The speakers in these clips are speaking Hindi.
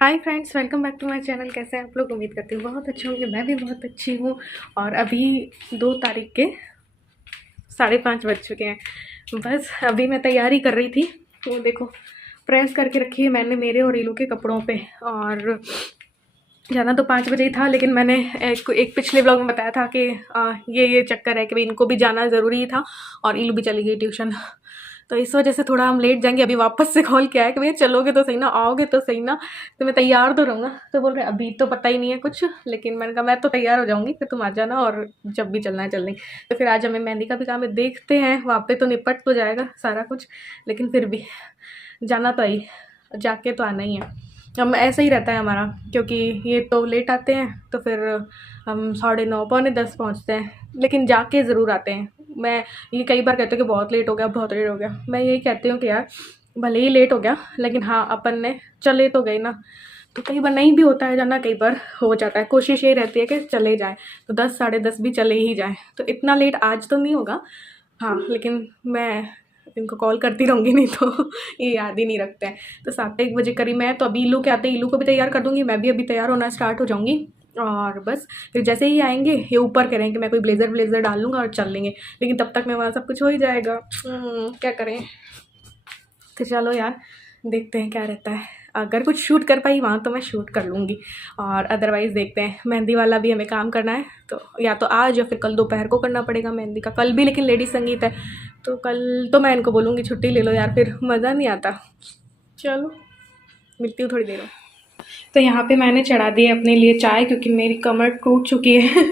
Hi friends, welcome back to my channel. कैसे हैं आप लोग? उम्मीद करती हूँ बहुत अच्छे होंगे। मैं भी बहुत अच्छी हूँ। और अभी 2 तारीख के 5:30 बज चुके हैं। बस अभी मैं तैयारी कर रही थी। तो देखो, प्रेस करके रखी है मैंने मेरे और ईलू के कपड़ों पे। और जाना तो 5 बजे ही था, लेकिन मैंने एक पिछले ब्लॉग में बताया था कि ये चक्कर है कि भाई इनको भी जाना ज़रूरी था और ईलू भी चली गई ट्यूशन। तो इस वजह से थोड़ा हम लेट जाएंगे। अभी वापस से कॉल किया है कि भैया चलोगे तो सही ना, आओगे तो सही ना, तो मैं तैयार तो रहूँगा। तो बोल रहे अभी तो पता ही नहीं है कुछ, लेकिन मैंने कहा मैं तो तैयार हो जाऊँगी, फिर तुम आ जाना और जब भी चलना है चल लेंगे। तो फिर आज हमें मेहंदी का भी काम है, देखते हैं वहाँ पे तो निपट तो जाएगा सारा कुछ, लेकिन फिर भी जाना तो ही, जाके तो आना ही है। हम ऐसा ही रहता है हमारा, क्योंकि ये तो लेट आते हैं तो फिर हम 9:30 9:45 पहुँचते हैं, लेकिन जाके ज़रूर आते हैं। मैं ये कई बार कहते हो कि बहुत लेट हो गया, बहुत लेट हो गया। मैं यही कहती हूँ कि यार भले ही लेट हो गया, लेकिन हाँ अपन ने चले तो गए ना। तो कई बार नहीं भी होता है जाना, कई बार हो जाता है। कोशिश यही रहती है कि चले जाएँ, तो 10 10:30 भी चले ही जाएँ। तो इतना लेट आज तो नहीं होगा, हाँ, लेकिन मैं इनको कॉल करती रहूँगी, नहीं तो ये याद ही नहीं रखते हैं। तो 7 1 बजे करीब मैं तो अभी ईलू के आते ईलू को भी तैयार कर दूँगी, मैं भी अभी तैयार होना स्टार्ट हो जाऊँगी। और बस फिर जैसे ही आएंगे ये ऊपर कह रहे हैं कि मैं कोई ब्लेज़र डाल लूँगा और चल लेंगे, लेकिन तब तक मैं वहाँ सब कुछ हो ही जाएगा। क्या करें। तो चलो यार, देखते हैं क्या रहता है। अगर कुछ शूट कर पाई वहाँ तो मैं शूट कर लूँगी, और अदरवाइज़ देखते हैं। मेहंदी वाला भी हमें काम करना है, तो या तो आज या फिर कल दोपहर को करना पड़ेगा मेहंदी का। कल भी लेकिन लेडीज़ संगीत है, तो कल तो मैं इनको बोलूँगी छुट्टी ले लो यार, फिर मज़ा नहीं आता। चलो मिलती हूँ थोड़ी देर में। तो यहाँ पे मैंने चढ़ा दी है अपने लिए चाय, क्योंकि मेरी कमर टूट चुकी है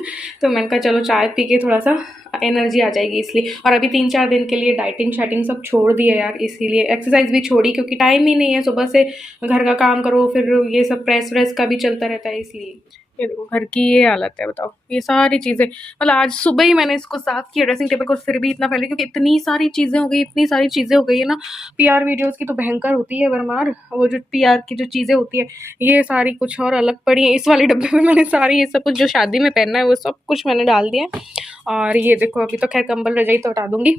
तो मैंने कहा चलो चाय पी के थोड़ा सा एनर्जी आ जाएगी इसलिए। और अभी 3 4 दिन के लिए डाइटिंग शाइटिंग सब छोड़ दी है यार, इसीलिए एक्सरसाइज भी छोड़ी, क्योंकि टाइम ही नहीं है। सुबह से घर का काम करो, फिर ये सब प्रेस व्रेस का भी चलता रहता है, इसलिए। ये देखो घर की ये हालत है, बताओ। ये सारी चीज़ें मतलब आज सुबह ही मैंने इसको साफ़ किया ड्रेसिंग टेबल को, फिर भी इतना फैल रही, क्योंकि इतनी सारी चीज़ें हो गई, इतनी सारी चीज़ें हो गई है ना। पीआर वीडियोज़ की तो भयंकर होती है भरमार, वो जो पीआर की जो चीज़ें होती है, ये सारी कुछ और अलग पड़ी है। इस वाले डब्बे में मैंने सारी ये सब कुछ जो शादी में पहनना है वो सब कुछ मैंने डाल दिया है। और ये देखो, अभी तो खैर कंबल रजाई तो हटा दूँगी।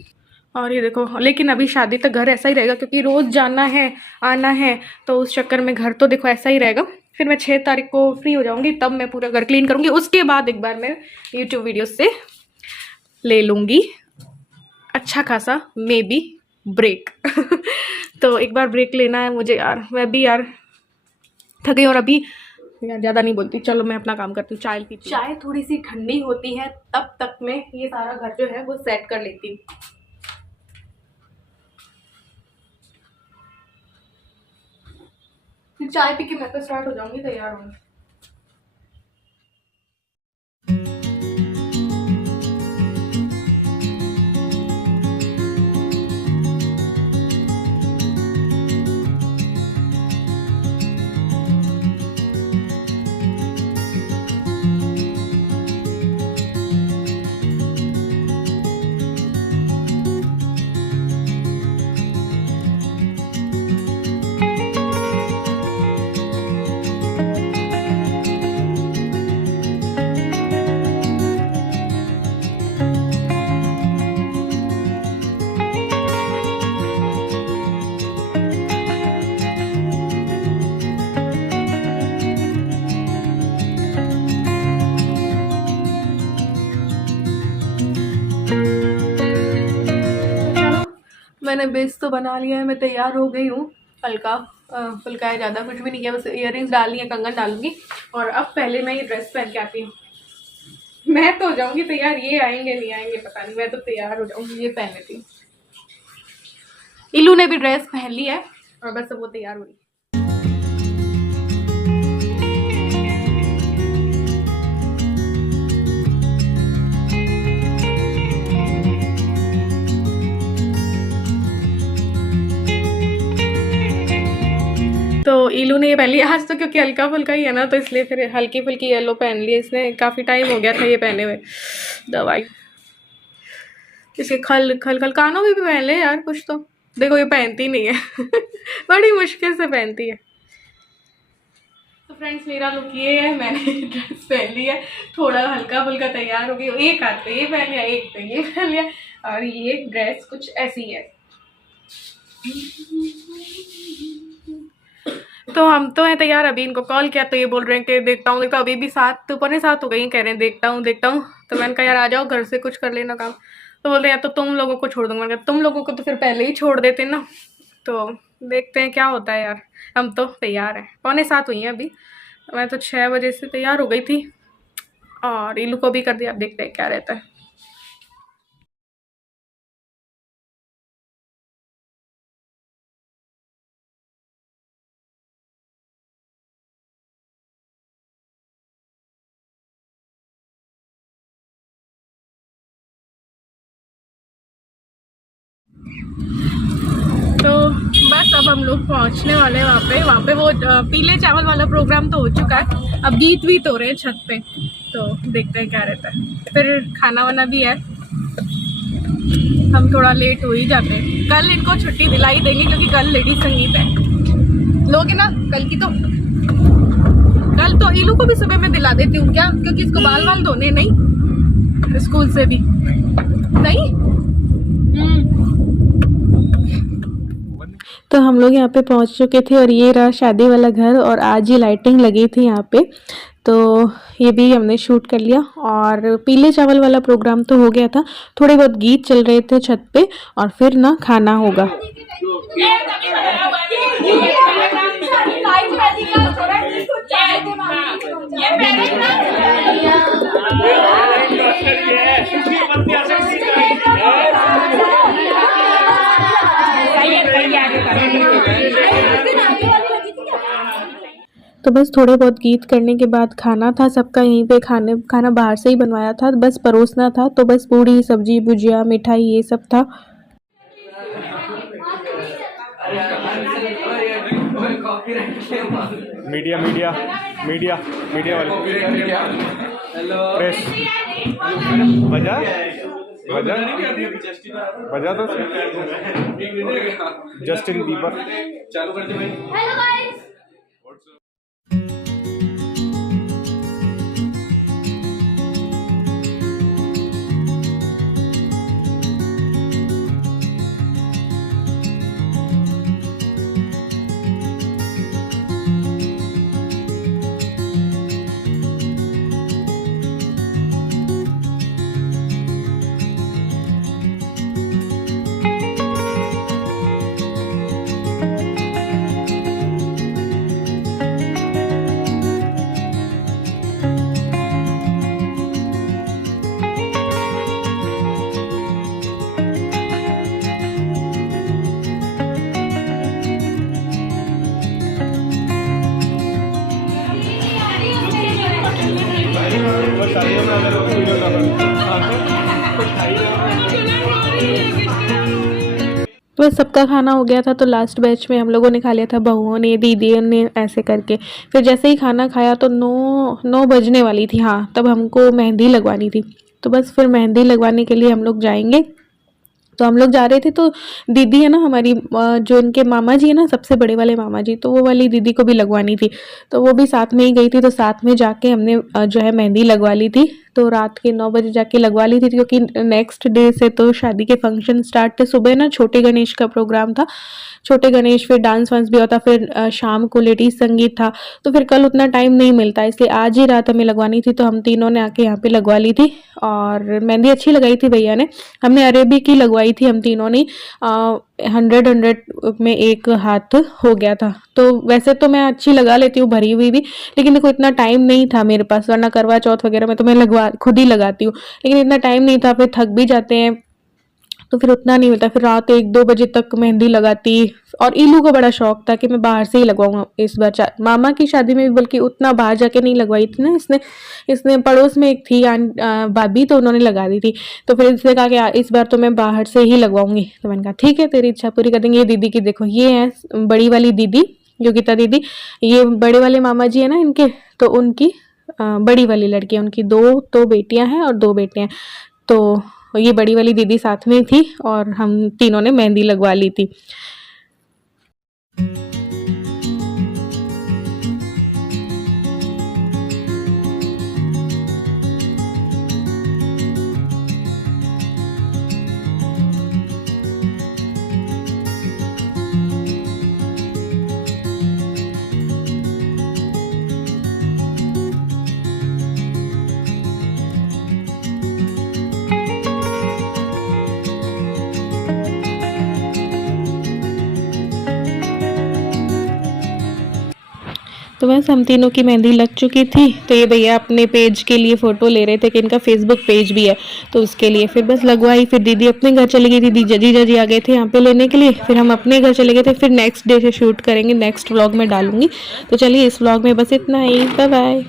और ये देखो, लेकिन अभी शादी तक घर ऐसा ही रहेगा, क्योंकि रोज़ जाना है आना है, तो उस चक्कर में घर तो देखो ऐसा ही रहेगा। फिर मैं 6 तारीख को फ्री हो जाऊँगी, तब मैं पूरा घर क्लीन करूँगी। उसके बाद एक बार मैं यूट्यूब वीडियो से ले लूँगी अच्छा खासा मे बी ब्रेक तो एक बार ब्रेक लेना है मुझे यार, मैं भी यार थक गई। और अभी यार ज़्यादा नहीं बोलती, चलो मैं अपना काम करती हूँ। चाय पीती, चाय थोड़ी सी ठंडी होती है तब तक मैं ये सारा घर जो है वो सेट कर लेती हूँ। फिर चाय पी के मैं तो स्टार्ट हो जाऊंगी, तैयार होंगी। मैंने बेस तो बना लिया है, मैं तैयार हो गई हूँ। हल्का फुल्का है, ज़्यादा कुछ भी नहीं किया, बस इयररिंग्स डालनी है, कंगन डालूंगी। और अब पहले मैं ये ड्रेस पहन के आती हूँ। मैं तो हो जाऊंगी तैयार, ये आएंगे नहीं आएंगे पता नहीं, मैं तो तैयार हो जाऊंगी। ये पहन लेती हूँ। इलू ने भी ड्रेस पहन ली है और बस अब वो तैयार हो रही है। तो ईलू ने ये पहन लिया आज तो, क्योंकि हल्का फुल्का ही है ना, तो इसलिए फिर हल्की फुल्की येलो पहन ली इसने। काफ़ी टाइम हो गया था ये पहने हुए। दवाई इसके खल खल खल कानों में भी पहन ले यार कुछ तो। देखो ये पहनती नहीं है बड़ी मुश्किल से पहनती है। तो फ्रेंड्स मेरा लुक ये है, मैंने ड्रेस पहन ली है, थोड़ा हल्का फुल्का तैयार हो गई। एक हाथ पे ये पहन लिया, एक पे ये पहन लिया, और ये ड्रेस कुछ ऐसी है। तो हम तो हैं तैयार। अभी इनको कॉल किया तो ये बोल रहे हैं कि देखता हूँ। अभी भी 7 पौने 7 हो गई, कह रहे हैं देखता हूँ देखता हूँ। तो मैंने कहा यार आ जाओ, घर से कुछ कर लेना काम। तो बोल रहे हैं तो तुम लोगों को छोड़ दूंगा। मैंने कहा तुम लोगों को तो फिर पहले ही छोड़ देते ना। तो देखते हैं क्या होता है यार। हम तो तैयार हैं, पौने 7 हुई हैं अभी। मैं तो 6 बजे से तैयार हो गई थी और इलू को भी कर दिया। अब देखते हैं क्या रहता है। तो बस अब हम लोग पहुंचने वाले हैं वहाँ पे वो पीले चावल वाला प्रोग्राम तो हो चुका है। अब गीत वीत हो रहे हैं छत पे। तो देखते हैं क्या रहता है। फिर खाना वाना भी है। हम थोड़ा लेट हो ही जाते हैं। कल इनको छुट्टी दिला ही देंगे क्योंकि कल लेडीज संगीत है। लोगे ना कल की? तो कल तो इलू को भी सुबह में दिला देती हूँ क्या, क्योंकि इसको बाल वाल धोने नहीं स्कूल से भी नहीं। तो हम लोग यहाँ पे पहुँच चुके थे और ये रहा शादी वाला घर। और आज ही लाइटिंग लगी थी यहाँ पे, तो ये भी हमने शूट कर लिया। और पीले चावल वाला प्रोग्राम तो हो गया था, थोड़े बहुत गीत चल रहे थे छत पे और फिर ना खाना होगा। तो बस थोड़े बहुत गीत करने के बाद खाना था सबका यहीं पे। खाना बाहर से ही बनवाया था, बस परोसना था। तो बस पूड़ी सब्जी भुजिया मिठाई ये सब था। मीडिया मीडिया मीडिया मीडिया वाले प्रेस बजा बजा बजा तो जस्टिन बीबर चालू कर दे भाई। Hello guys. तो सबका खाना हो गया था। तो लास्ट बैच में हम लोगों ने खा लिया था, बहुओं ने दीदियों ने ऐसे करके। फिर जैसे ही खाना खाया तो 9 बजने वाली थी। हाँ, तब हमको मेहंदी लगवानी थी। तो बस फिर मेहंदी लगवाने के लिए हम लोग जाएंगे। तो हम लोग जा रहे थे। तो दीदी है ना हमारी, जो इनके मामा जी है ना, सबसे बड़े वाले मामा जी, तो वो वाली दीदी को भी लगवानी थी। तो वो भी साथ में ही गई थी। तो साथ में जाके हमने जो है मेहंदी लगवा ली थी। तो रात के 9 बजे जाके लगवा ली थी, क्योंकि नेक्स्ट डे से तो शादी के फंक्शन स्टार्ट थे। सुबह ना छोटे गणेश का प्रोग्राम था, छोटे गणेश, फिर डांस वांस भी होता, फिर शाम को लेडीज संगीत था। तो फिर कल उतना टाइम नहीं मिलता, इसलिए आज ही रात हमें लगवानी थी। तो हम तीनों ने आके यहाँ पे लगवा ली थी। और मेहंदी अच्छी लगाई थी भैया ने। हमने अरेबिक की लगवाई थी हम तीनों ने। 100 में एक हाथ हो गया था। तो वैसे तो मैं अच्छी लगा लेती हूँ भरी हुई भी, लेकिन देखो इतना टाइम नहीं था मेरे पास, वरना करवा चौथ वगैरह में तो मैं खुद ही लगाती हूँ। लेकिन इतना टाइम नहीं था, फिर थक भी जाते हैं तो फिर उतना नहीं होता। फिर रात 1-2 बजे तक मेहंदी लगाती। और इलू को बड़ा शौक था कि मैं बाहर से ही लगवाऊंगा इस बार। मामा की शादी में भी बल्कि उतना बाहर जाके नहीं लगवाई थी ना इसने पड़ोस में एक थी भाभी, तो उन्होंने लगा दी थी। तो फिर इसने कहा कि इस बार तो मैं बाहर से ही लगवाऊंगी। तो मैंने कहा ठीक है, तेरी इच्छा पूरी कर देंगे। ये दीदी की देखो, ये है बड़ी वाली दीदी योगिता दीदी। ये बड़े वाले मामा जी है ना इनके, तो उनकी बड़ी वाली लड़की है। उनकी 2 तो बेटियां हैं और 2 बेटे हैं। तो ये बड़ी वाली दीदी साथ में थी और हम तीनों ने मेहंदी लगवा ली थी। तो बस हम तीनों की मेहंदी लग चुकी थी। तो ये भैया अपने पेज के लिए फ़ोटो ले रहे थे कि इनका फेसबुक पेज भी है, तो उसके लिए फिर बस लगवाई। फिर दीदी अपने घर चली गई थी, जीजा जी आ गए थे यहाँ पे लेने के लिए। फिर हम अपने घर चले गए थे। फिर नेक्स्ट डे से शूट करेंगे, नेक्स्ट व्लॉग में डालूंगी। तो चलिए इस व्लॉग में बस इतना ही, बाय बाय।